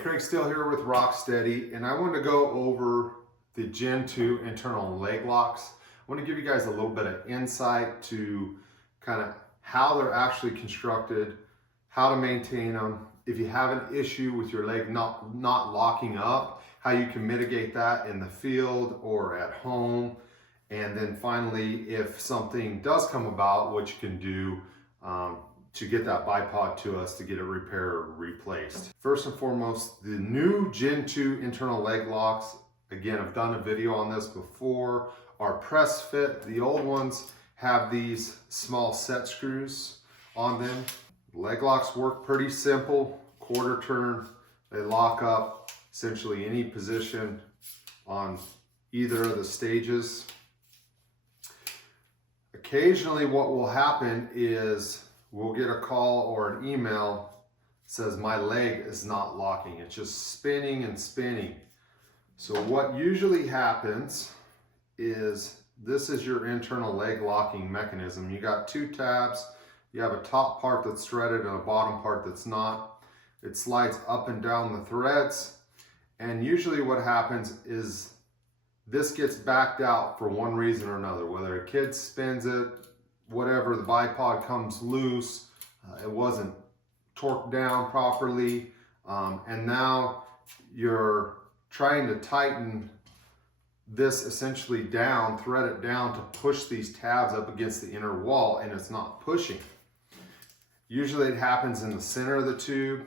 Craig still here with ROKSTEDi, and I wanted to go over the Gen 2 internal leg locks. I want to give you guys a little bit of insight to kind of how they're actually constructed, how to maintain them. If you have an issue with your leg not locking up, how you can mitigate that in the field or at home. And then finally, if something does come about, what you can do to get that bipod to us to get it repaired or replaced. First and foremost, the new Gen 2 internal leg locks, again, I've done a video on this before, are press fit. The old ones have these small set screws on them. Leg locks work pretty simple, quarter turn, they lock up essentially any position on either of the stages. Occasionally what will happen is we'll get a call or an email that says my leg is not locking. It's just spinning and spinning. So what usually happens is this is your internal leg locking mechanism. You got two tabs. You have a top part that's threaded and a bottom part that's not. It slides up and down the threads. And usually what happens is this gets backed out for one reason or another, whether a kid spins it, whatever, the bipod comes loose, it wasn't torqued down properly, and now you're trying to tighten this essentially down, thread it down to push these tabs up against the inner wall, and it's not pushing. Usually it happens in the center of the tube.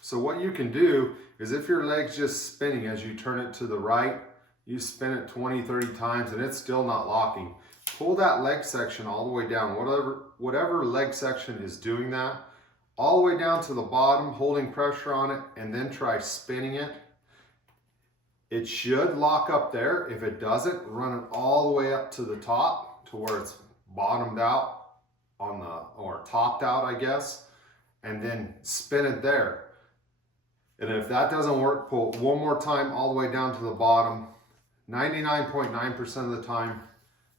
So what you can do is if your leg's just spinning as you turn it to the right, you spin it 20, 30 times and it's still not locking. Pull that leg section all the way down, whatever leg section is doing that, all the way down to the bottom, holding pressure on it, and then try spinning it. It should lock up there. If it doesn't, run it all the way up to the top to where it's bottomed out on the, or topped out, I guess, and then spin it there. And if that doesn't work, pull one more time all the way down to the bottom. 99.9% of the time,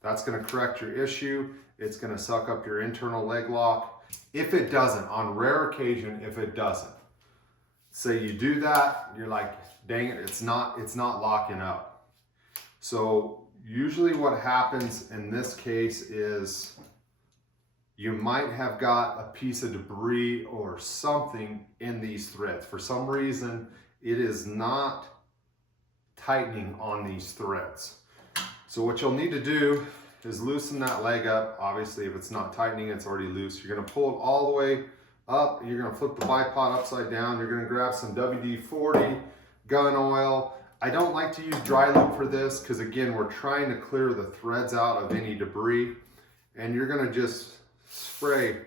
that's going to correct your issue. It's going to suck up your internal leg lock. If it doesn't, on rare occasion, if it doesn't, say you do that, you're like, dang it, it's not locking up. So usually what happens in this case is you might have got a piece of debris or something in these threads. For some reason, it is not tightening on these threads. So what you'll need to do is loosen that leg up. Obviously, if it's not tightening, it's already loose. You're gonna pull it all the way up. You're gonna flip the bipod upside down. You're gonna grab some WD-40 gun oil. I don't like to use dry lube for this because again, we're trying to clear the threads out of any debris. And you're gonna just spray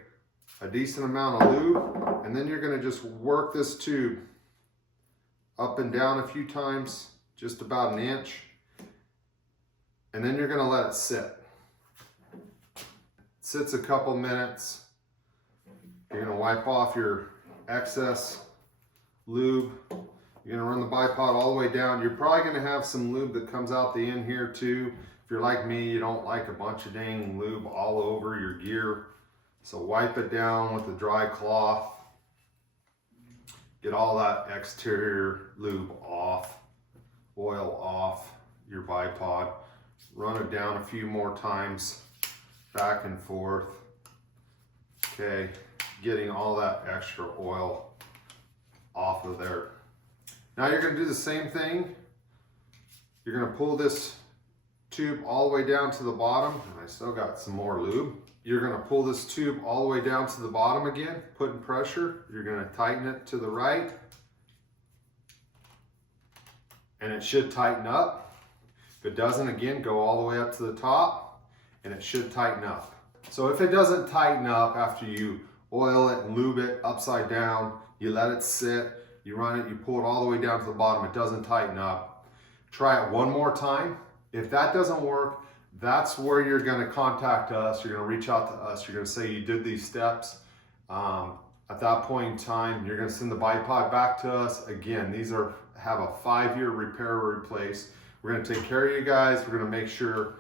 a decent amount of lube, and then you're gonna just work this tube up and down a few times, just about an inch. And then you're gonna let it sit. Sits a couple minutes. You're gonna wipe off your excess lube. You're gonna run the bipod all the way down. You're probably gonna have some lube that comes out the end here too. If you're like me, you don't like a bunch of dang lube all over your gear. So wipe it down with a dry cloth. Get all that exterior lube off, oil off your bipod. Run it down a few more times, back and forth. Okay, getting all that extra oil off of there. Now you're gonna do the same thing. You're gonna pull this tube all the way down to the bottom, and I still got some more lube. You're gonna pull this tube all the way down to the bottom again, putting pressure. You're gonna tighten it to the right, and it should tighten up. If it doesn't, again, go all the way up to the top, and it should tighten up. So if it doesn't tighten up after you oil it and lube it upside down, you let it sit, you run it, you pull it all the way down to the bottom, it doesn't tighten up. Try it one more time. If that doesn't work, that's where you're gonna contact us. You're gonna reach out to us. You're gonna say you did these steps. At that point in time, you're gonna send the bipod back to us. Again, these have a 5-year repair or replace. We're gonna take care of you guys. We're gonna make sure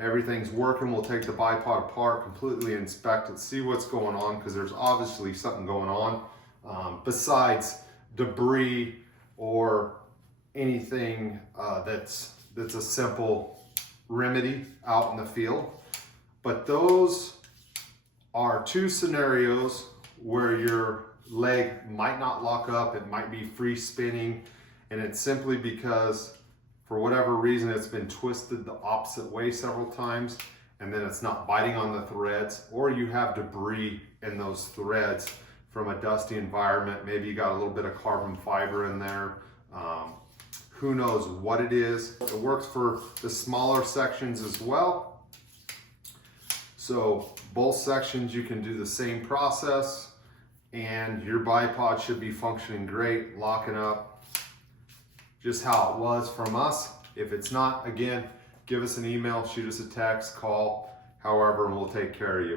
everything's working. We'll take the bipod apart, completely inspect it, see what's going on, because there's obviously something going on besides debris or anything that's a simple remedy out in the field. But those are two scenarios where your leg might not lock up, it might be free spinning, and it's simply because for whatever reason it's been twisted the opposite way several times, and then it's not biting on the threads, or you have debris in those threads from a dusty environment. Maybe you got a little bit of carbon fiber in there. Who knows what it is. It works for the smaller sections as well. So both sections you can do the same process, and your bipod should be functioning great, locking up just how it was from us. If it's not, again, give us an email, shoot us a text, call, however, and we'll take care of you.